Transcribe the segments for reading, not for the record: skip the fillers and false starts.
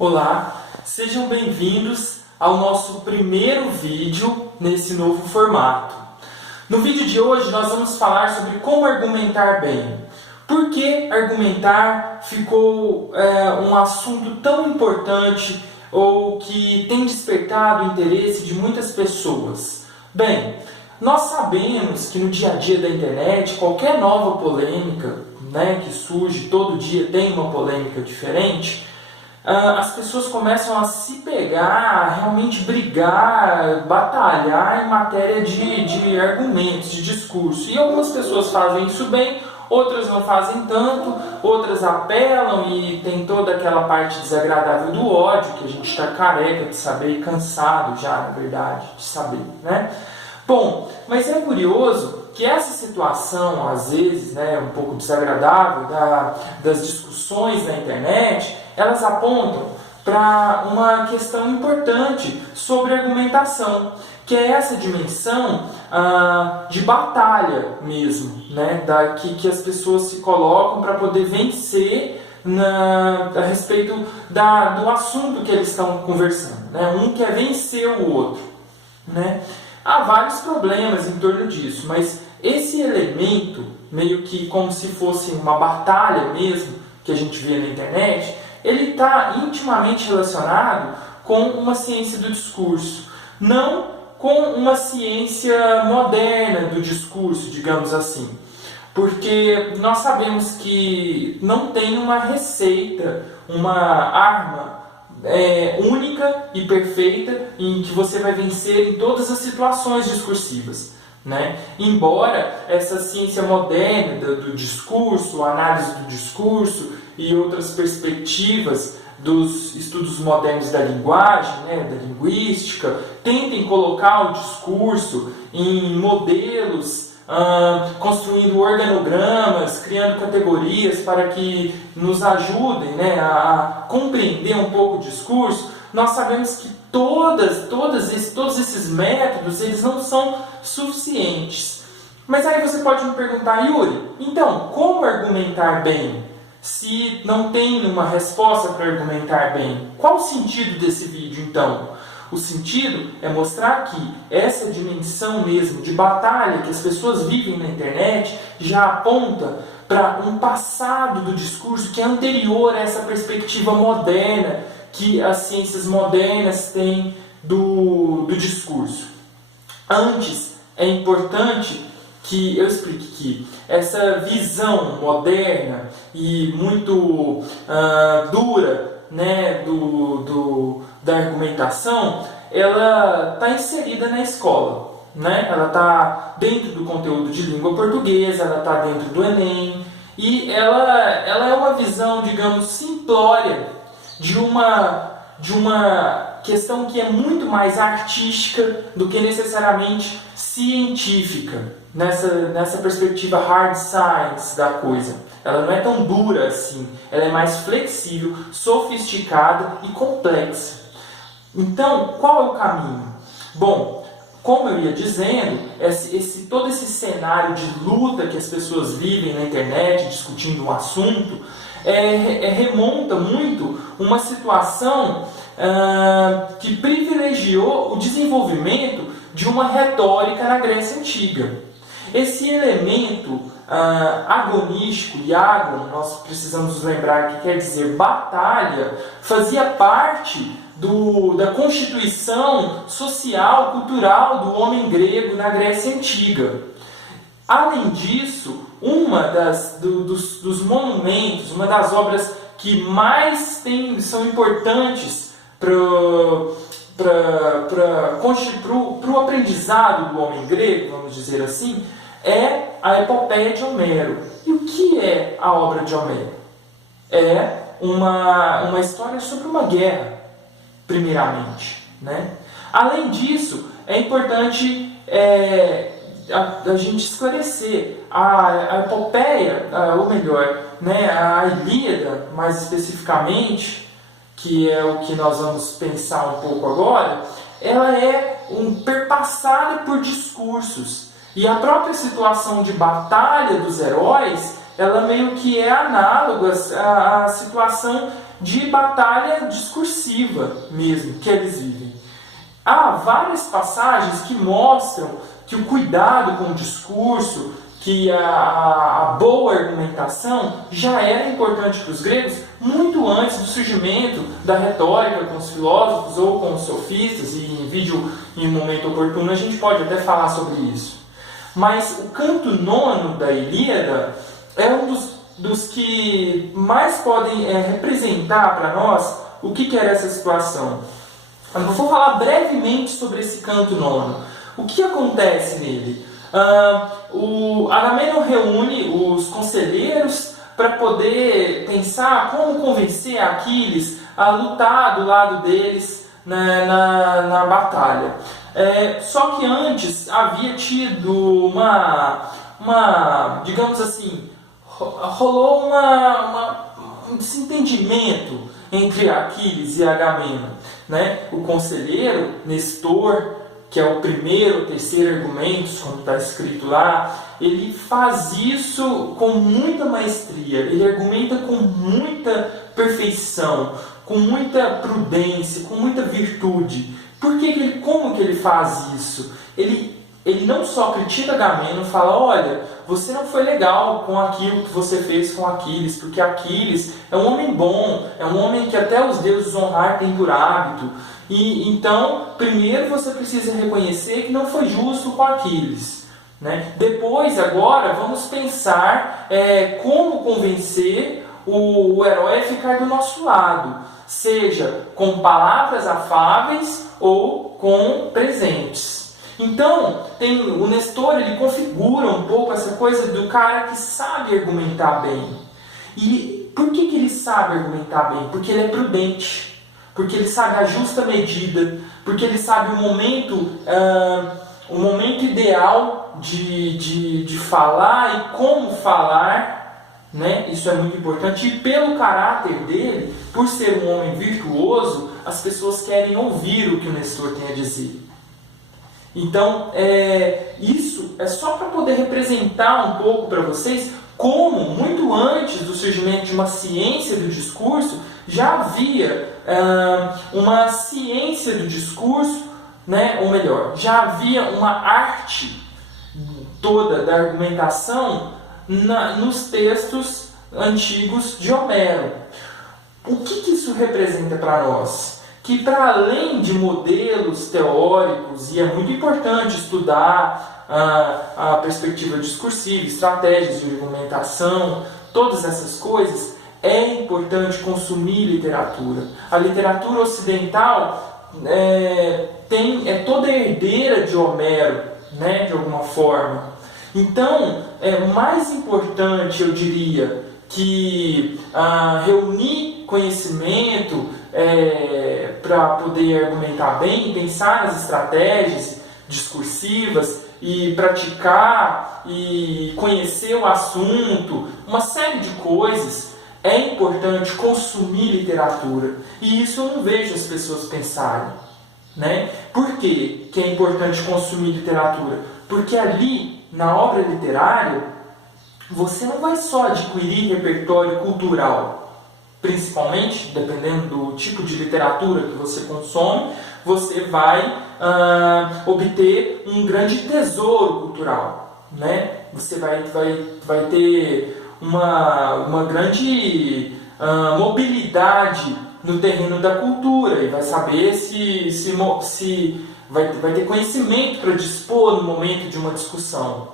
Olá, sejam bem-vindos ao nosso primeiro vídeo nesse novo formato. No vídeo de hoje nós vamos falar sobre como argumentar bem. Por que argumentar ficou um assunto tão importante ou que tem despertado o interesse de muitas pessoas? Bem, nós sabemos que no dia a dia da internet, qualquer nova polêmica, que surge, todo dia tem uma polêmica diferente, as pessoas começam a se pegar, a realmente brigar, batalhar em matéria de argumentos, de discurso. E algumas pessoas fazem isso bem, outras não fazem tanto, outras apelam e tem toda aquela parte desagradável do ódio, que a gente está careca de saber e cansado já, na verdade, de saber, né? Bom, mas é curioso que essa situação, às vezes, um pouco desagradável das discussões na internet, elas apontam para uma questão importante sobre argumentação, que é essa dimensão de batalha mesmo, que as pessoas se colocam para poder vencer a respeito do assunto que eles estão conversando. Um quer vencer o outro. Há vários problemas em torno disso, mas esse elemento, meio que como se fosse uma batalha mesmo, que a gente vê na internet, ele está intimamente relacionado com uma ciência do discurso, não com uma ciência moderna do discurso, digamos assim. Porque nós sabemos que não tem uma receita, uma arma única e perfeita em que você vai vencer em todas as situações discursivas. Embora essa ciência moderna do discurso, a análise do discurso e outras perspectivas dos estudos modernos da linguagem, da linguística, tentem colocar o discurso em modelos, construindo organogramas, criando categorias para que nos ajudem a compreender um pouco o discurso, nós sabemos que todos esses métodos eles não são suficientes. Mas aí você pode me perguntar, Yuri, então, como argumentar bem? Se não tem uma resposta para argumentar bem, qual o sentido desse vídeo então? O sentido é mostrar que essa dimensão mesmo de batalha que as pessoas vivem na internet já aponta para um passado do discurso que é anterior a essa perspectiva moderna que as ciências modernas têm do discurso. Antes, é importante que eu explique que essa visão moderna e muito dura da argumentação, ela está inserida na escola. Ela está dentro do conteúdo de língua portuguesa, ela está dentro do Enem, e ela é uma visão, digamos, simplória de uma questão que é muito mais artística do que necessariamente científica, nessa perspectiva hard science da coisa. Ela não é tão dura assim, ela é mais flexível, sofisticada e complexa. Então, qual é o caminho? Bom, como eu ia dizendo, todo esse cenário de luta que as pessoas vivem na internet, discutindo um assunto, remonta muito uma situação que privilegiou o desenvolvimento de uma retórica na Grécia Antiga. Esse elemento agonístico, e agon, nós precisamos nos lembrar que quer dizer batalha, fazia parte da constituição social, cultural do homem grego na Grécia Antiga. Além disso, dos monumentos, uma das obras que mais são importantes para o aprendizado do homem grego, vamos dizer assim, é a Epopeia de Homero. E o que é a obra de Homero? É uma história sobre uma guerra, primeiramente. Além disso, é importante a gente esclarecer a Epopeia, ou melhor, a Ilíada, mais especificamente, que é o que nós vamos pensar um pouco agora, ela é perpassada por discursos. E a própria situação de batalha dos heróis, ela meio que é análoga à situação de batalha discursiva mesmo que eles vivem. Há várias passagens que mostram que o cuidado com o discurso, que a boa argumentação já era importante para os gregos muito antes do surgimento da retórica com os filósofos ou com os sofistas, e em vídeo, em um momento oportuno, a gente pode até falar sobre isso. Mas o canto nono da Ilíada é um dos que mais podem representar para nós o que era essa situação. Eu vou falar brevemente sobre esse canto nono. O que acontece nele? O Agamenon reúne os conselheiros para poder pensar como convencer Aquiles a lutar do lado deles na batalha. Só que antes havia tido digamos assim, rolou um desentendimento entre Aquiles e Agamenon, né? O conselheiro Nestor, que é o primeiro ou terceiro argumentos, como está escrito lá, ele faz isso com muita maestria, ele argumenta com muita perfeição, com muita prudência, com muita virtude. Como que ele faz isso? Ele não só critica Agamenon, fala, olha, você não foi legal com aquilo que você fez com Aquiles, porque Aquiles é um homem bom, é um homem que até os deuses honrar têm por hábito. E então, primeiro você precisa reconhecer que não foi justo com Aquiles, né? Depois, agora, vamos pensar como convencer o herói a ficar do nosso lado, seja com palavras afáveis ou com presentes. Então, o Nestor, ele configura um pouco essa coisa do cara que sabe argumentar bem. E por que ele sabe argumentar bem? Porque ele é prudente, porque ele sabe a justa medida, porque ele sabe o momento ideal de falar e como falar, né? Isso é muito importante. E pelo caráter dele, por ser um homem virtuoso, as pessoas querem ouvir o que o Nestor tem a dizer. Então, isso é só para poder representar um pouco para vocês como, muito antes do surgimento de uma ciência do discurso, já havia uma ciência do discurso, né? Ou melhor, já havia uma arte toda da argumentação nos textos antigos de Homero. O que isso representa para nós? Que para além de modelos teóricos, e é muito importante estudar a perspectiva discursiva, estratégias de argumentação, todas essas coisas, é importante consumir literatura. A literatura ocidental é toda herdeira de Homero, né, de alguma forma. Então, é mais importante, eu diria, que reunir conhecimento para poder argumentar bem, pensar nas estratégias discursivas e praticar e conhecer o assunto, uma série de coisas. É importante consumir literatura, e isso eu não vejo as pessoas pensarem, né? Por que é importante consumir literatura? Porque ali, na obra literária, você não vai só adquirir repertório cultural, principalmente, dependendo do tipo de literatura que você consome, você vai obter um grande tesouro cultural, né? Você vai ter uma grande mobilidade no terreno da cultura, e vai saber se vai ter conhecimento para dispor no momento de uma discussão.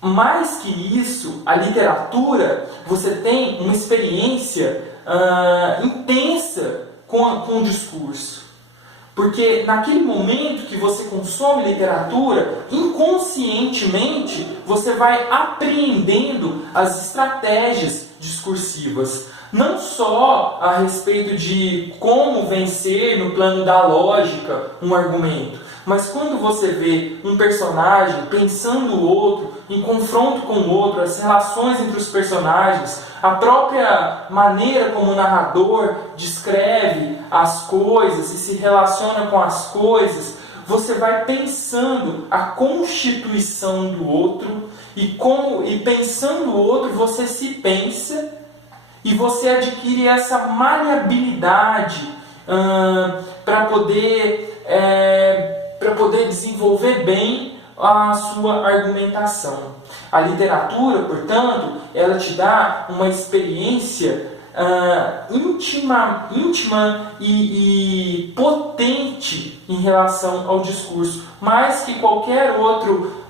Mais que isso, a literatura, você tem uma experiência intensa com o discurso. Porque naquele momento que você consome literatura, inconscientemente você vai apreendendo as estratégias discursivas. Não só a respeito de como vencer no plano da lógica um argumento, mas quando você vê um personagem pensando o outro, em confronto com o outro, as relações entre os personagens, a própria maneira como o narrador descreve as coisas e se relaciona com as coisas, você vai pensando a constituição do outro, e pensando o outro você se pensa, e você adquire essa maleabilidade para poder desenvolver bem a sua argumentação. A literatura, portanto, ela te dá uma experiência íntima e potente em relação ao discurso, mais que qualquer outro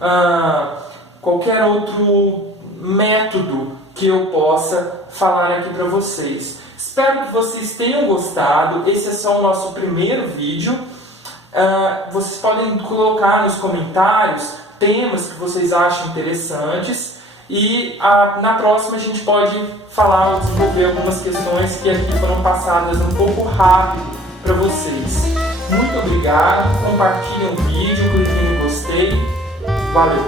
método que eu possa falar aqui para vocês. Espero que vocês tenham gostado. Esse é só o nosso primeiro vídeo. Vocês podem colocar nos comentários temas que vocês acham interessantes e na próxima a gente pode falar ou desenvolver algumas questões que aqui foram passadas um pouco rápido para vocês. Muito obrigado, compartilhem o vídeo, cliquem em gostei. Valeu!